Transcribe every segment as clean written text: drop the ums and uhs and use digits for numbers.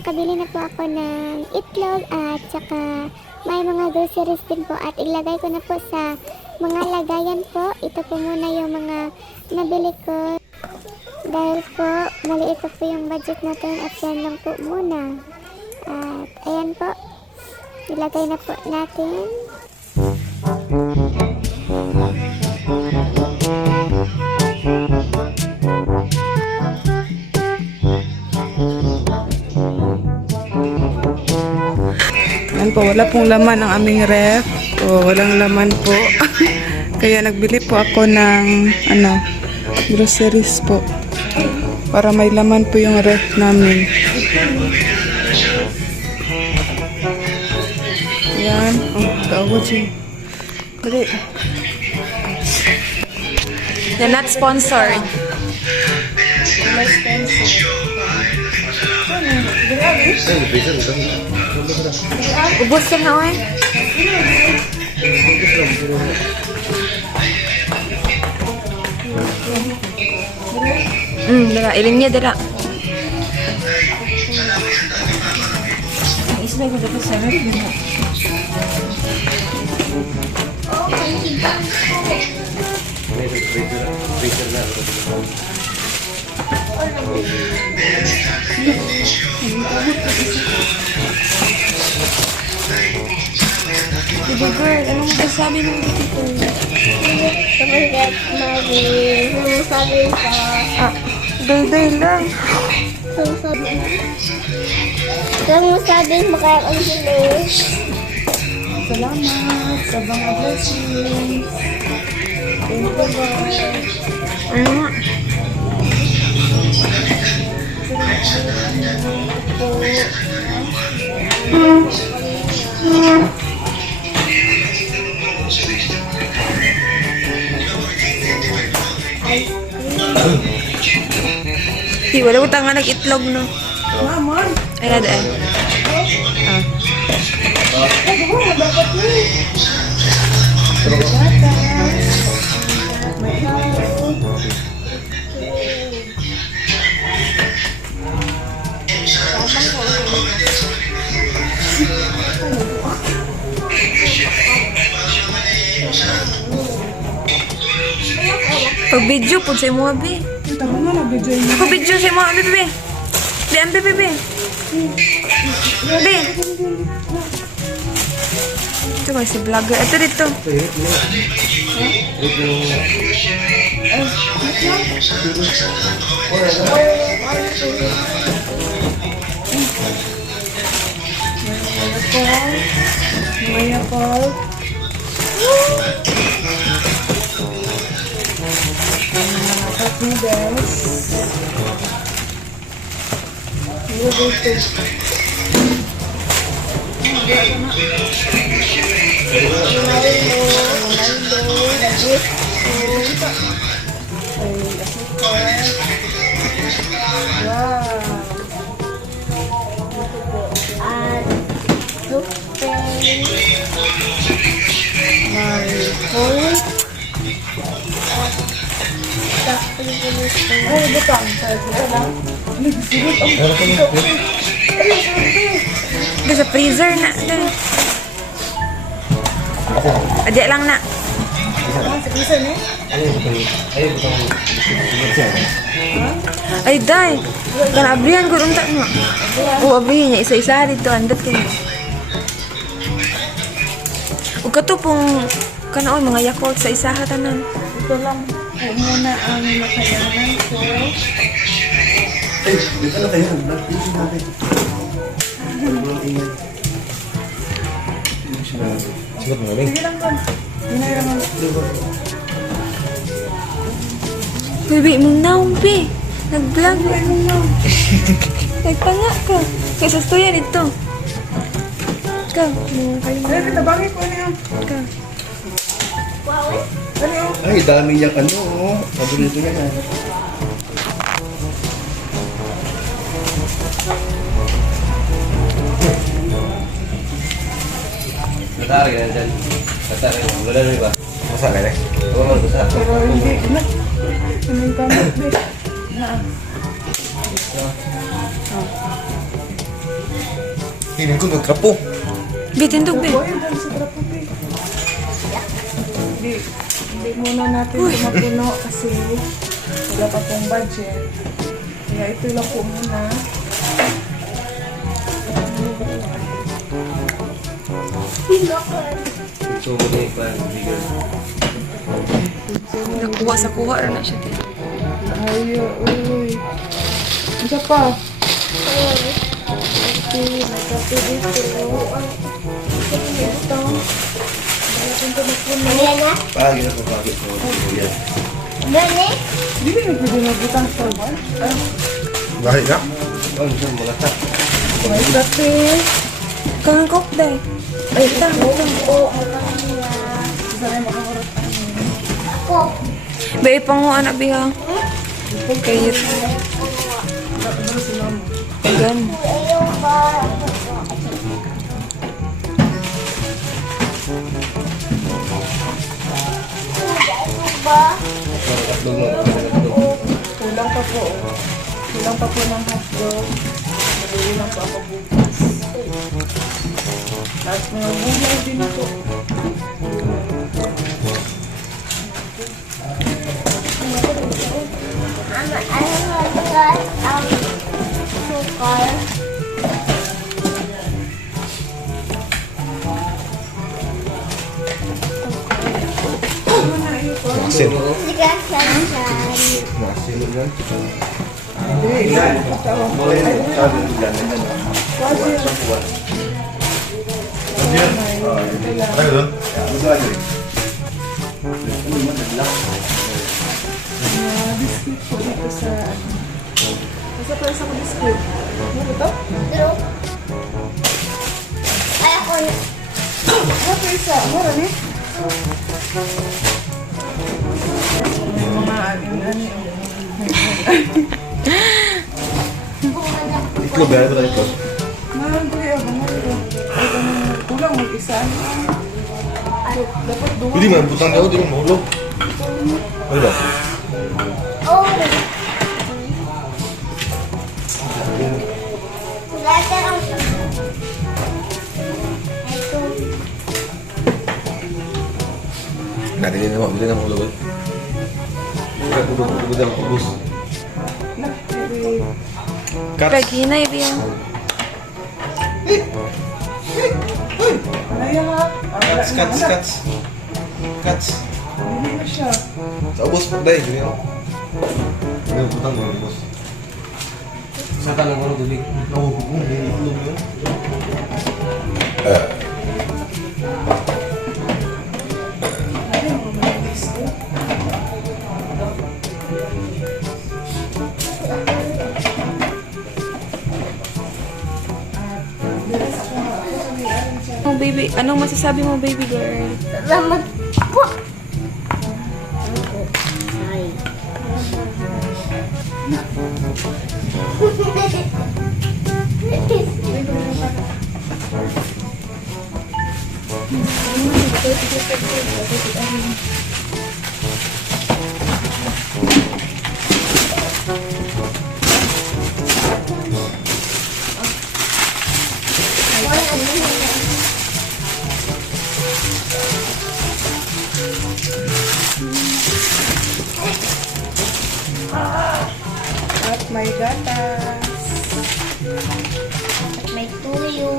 nakabili na po ako ng itlog at saka may mga groceries din po at ilagay ko na po sa mga lagayan po. Ito po muna yung mga nabili ko dahil po maliit po yung budget natin at yan lang po muna. At ayan po, ilagay na po natin. Ayan po, wala pong laman ang aming ref. O, walang laman po. Kaya nagbili po ako ng groceries po. Para may laman po yung ref namin. Ayan. Oh, kaawad siya. Dali. They're not sponsored. Ubus ka na, oy. Dala. Iling niya, dala. Ismay ko dito sa ref. Diba girl, anong masasabi mo dito? Kapag Mari, sabi ka. Day lang. Kung sabi mo kaya ang bilis. Salamat sa mga blessings. Thank you, God. Di, wala utang nga nag-itlog, no? Laman. Ay, ada eh. Pag video po sa mo, abi. Tama na, nag-video yun. Pag video sa mo, abi, bebe. Di, ambe, bebe. Bebe. Ito ba si vlogger? Ito dito. Maya Paul. Cup noodles. Ay, butang. Ito sa freezer na. Adya lang na. Ay, day. Kan abrihan ko unta mo. Oo, abrihan niya. Isa-isa dito. Andot ka niya. Huwag ka to pong kanaon mga Yakult sa isaha tanan. Ito lang po muna ang nakayanan ko. Ay, dito na tayo. Nag-iisip natin. Walang ingay. Sigat mo namin. Sige lang ba? Hinayang mo. Baby, mong naong, be. Nag-vlog. Nagpanga ka. Kaya sa stoya dito. Ikaw, mga kalimut. Ay, nabangi ko niya. Ikaw. Ay, dami niyang paborito niya na. Natari na dyan. Natari na. Wala na iba. Masa ka na? Oo, masa. Pero hindi na. Anong kamot, be? Piling ko nagtrapo. Bitin tog, be. Ayun, dali sa trapo, be. Hindi muna natin ito mapuno kasi wala pa pong budget. Kaya ito lang po muna. So, muna pa. Bigyan. Nakuha sa kuha na siya. Te. Ayo, uy. Ano pa? Okay, nagkape dito. Ito. Malaking ko mapuno. Ayan na. Pagi na po, pagi po. Yan. Gani? Hindi na pwede magbutang sa one. Bakit ka? Oh, minsan mga ta. May kape. Kangang kok, day. Ay, tang. Sana makakurot amin. Be, panguan na, be, ha. Kayit. Ayan. Tatlog mo. Tatlog. Kulang pa po. Kulang pa po ng hotdog. Madali lang po ako bukas. At mga gulay din po. Sukal. Asin. Sigasan siya. Asin yan. Biscuit po dito sa... Nasa price ako biscuit. Ano ba ito? True. Ay, ako na. Ano price ah? Mura ni? May mga ano. Itlog, bayar ko tayo itlog. Mahal ko yan. Kulang mag-isa. Dapat doon. Hindi man, butang daw, di man mahulog. Ano ba? Oh. Later ang ito. Dati din naman, hindi na mahulog. Hindi na mahulog ang kubus. Cuts. Paghinay, be, ha. Kaya ha. Cuts. Hindi na siya. Sa ubos po dahil, gini ako. Hindi na butang doon, ubos. Sa tanong ano, dubig. Nahuhugong, hindi itlog yun. Oh, baby. Anong masasabi mo, baby girl? Salamat po. Ay. At may gatas. At may tuyo.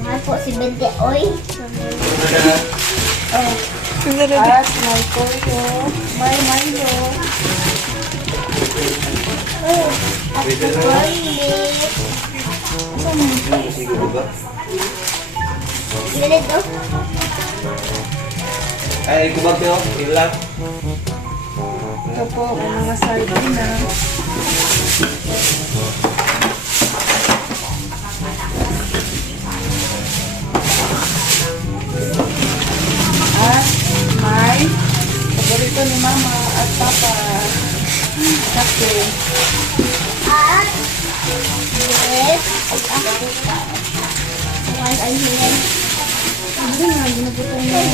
Mahal po si Bente Oy. Oh. At may toyo. May Milo. At chocolate. Ganito. Ay, kubag nyo, ilang. Ito po, may mga sardinas. At may paborito ni Mama at Papa. Kape. At yes. At ako. One onion. Ano nga, ginabutan niya.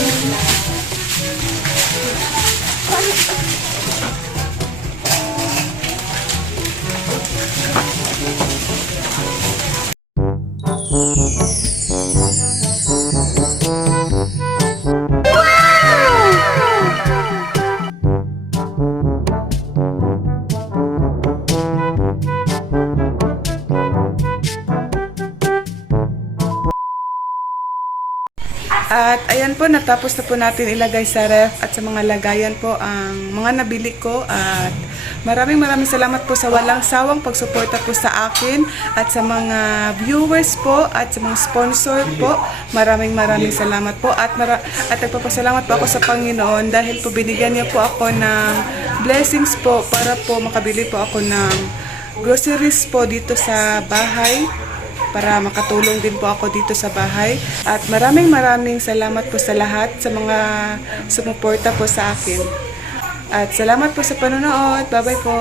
po, natapos na po natin ilagay sa ref at sa mga lagayan po ang mga nabili ko. At maraming salamat po sa walang sawang pagsuporta po sa akin at sa mga viewers po at sa mga sponsor po. Maraming salamat po at nagpapasalamat po ako sa Panginoon dahil po binigyan niya po ako ng blessings po para po makabili po ako ng groceries po dito sa bahay, para makatulong din po ako dito sa bahay. At maraming salamat po sa lahat sa mga sumuporta po sa akin. At salamat po sa panonood. Bye-bye po.